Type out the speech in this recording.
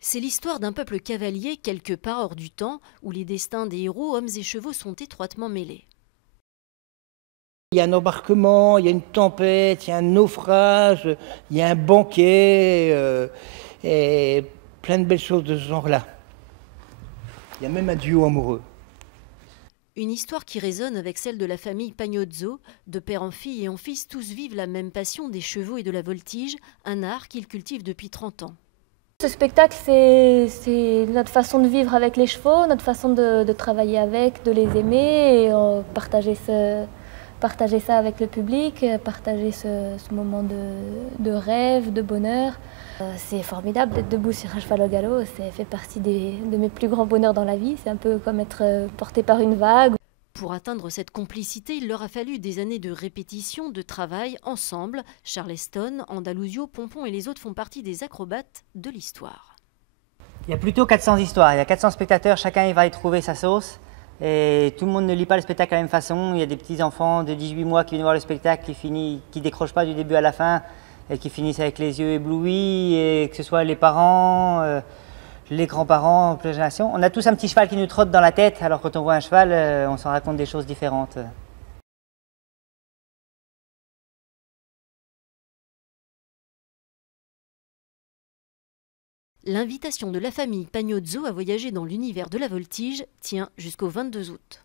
C'est l'histoire d'un peuple cavalier quelque part hors du temps, où les destins des héros, hommes et chevaux, sont étroitement mêlés. Il y a un embarquement, il y a une tempête, il y a un naufrage, il y a un banquet, et plein de belles choses de ce genre-là. Il y a même un duo amoureux. Une histoire qui résonne avec celle de la famille Pagnozzo. De père en fille et en fils, tous vivent la même passion des chevaux et de la voltige, un art qu'ils cultivent depuis 30 ans. Ce spectacle, c'est notre façon de vivre avec les chevaux, notre façon de travailler avec, de les aimer et partager ça avec le public, partager ce moment de rêve, de bonheur. C'est formidable d'être debout sur un cheval au galop, ça fait partie de mes plus grands bonheurs dans la vie. C'est un peu comme être porté par une vague. Pour atteindre cette complicité, il leur a fallu des années de répétition, de travail ensemble. Charleston, Andalusio, Pompon et les autres font partie des acrobates de l'histoire. Il y a plutôt 400 histoires, il y a 400 spectateurs, chacun il va y trouver sa sauce. Et tout le monde ne lit pas le spectacle de la même façon. Il y a des petits enfants de 18 mois qui viennent voir le spectacle, qui décrochent pas du début à la fin et qui finissent avec les yeux éblouis, et que ce soit les parents, les grands-parents, plein de générations. On a tous un petit cheval qui nous trotte dans la tête, alors quand on voit un cheval, on s'en raconte des choses différentes. L'invitation de la famille Pagnozzo à voyager dans l'univers de la voltige tient jusqu'au 22 août.